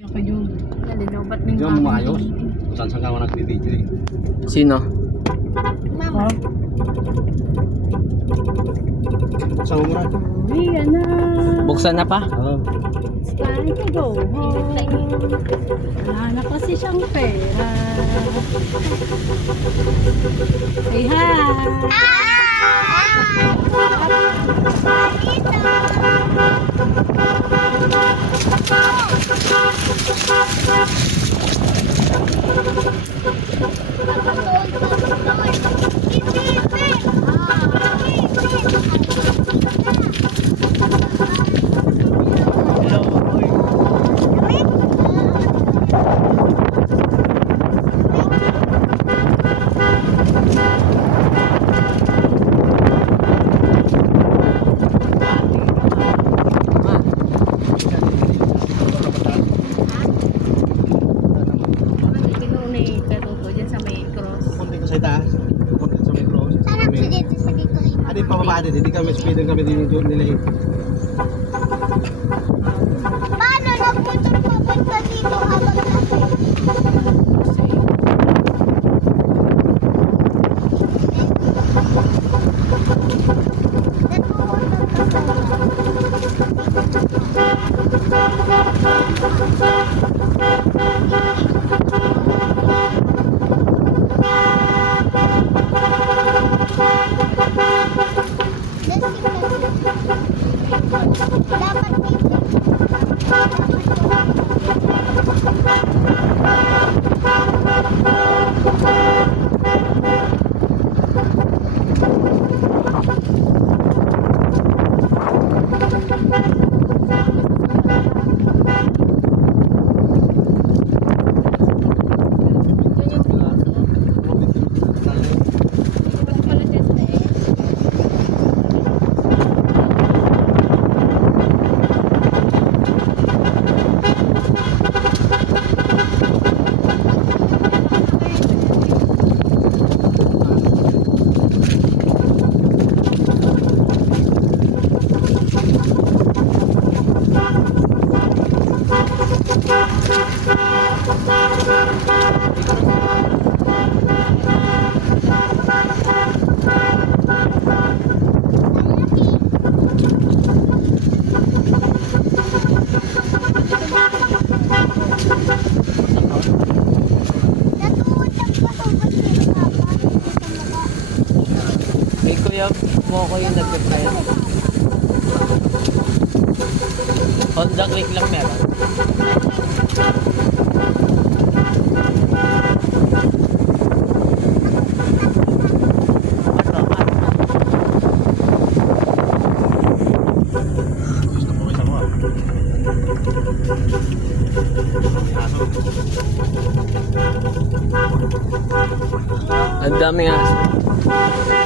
Ako yung nalinobat ng Di ba mamayos? Saan saan ka nagbibideo eh? Sino? Mama. Saan mo rin? Uwi na. Buksan na pa? Oo. It's time to go home. Wala na kasi siyang pera. Say hi. Kinunay ka to dyan sa may cross. Kunti ko sa itaas. Kunti sa may cross. Sarap siya dito sa dito. Adi pababa din. Hindi kami speeding kami din yung nila eh. Paano nagpunta papunta dito habang dapat dito. Kay Kuya Moko yung nagpapaya. Honda Click lang meron. Gusto ko isa mo ah. Ang daming aso.